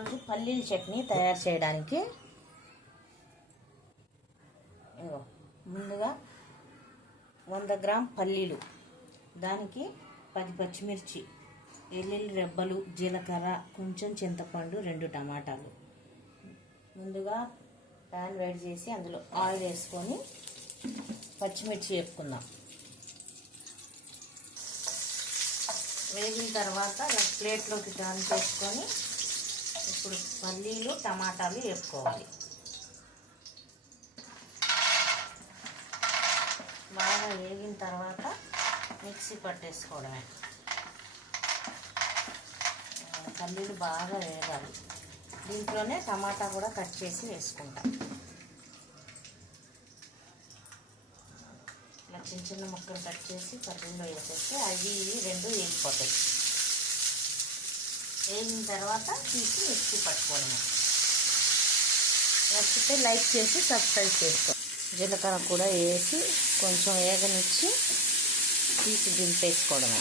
ఈరోజు పల్లీల చట్నీ తయారు చేయడానికి ముందుగా 100 గ్రామ్ పల్లీలు, దానికి 10 పచ్చిమిర్చి, వెల్లుల్లి రెబ్బలు, జీలకర్ర, కొంచెం చింతపండు, 2 టమాటాలు. ముందుగా ప్యాన్ వేడి చేసి అందులో ఆయిల్ వేసుకొని పచ్చిమిర్చి వేపుకుందాం. వేగిన తర్వాత ప్లేట్లోకి టర్న్ చేసుకొని ఇప్పుడు పల్లీలు, టమాటాలు వేపుకోవాలి. బాగా వేగిన తర్వాత మిక్సీ పట్టేసుకోవడమే. పల్లీలు బాగా వేగాలి. దీంట్లోనే టమాటా కూడా కట్ చేసి వేసుకుంటాం. ఇలా చిన్న చిన్న ముక్కలు కట్ చేసి పల్లీలో వేసేస్తే అవి రెండు వేగిపోతాయి. వేగిన తర్వాత తీసి మిక్సీ పట్టుకోవడమే. నచ్చితే లైక్ చేసి సబ్స్క్రైబ్ చేసుకో. జీలకర్ర కూడా వేసి కొంచెం వేగనిచ్చి తీసి దింపేసుకోవడమే.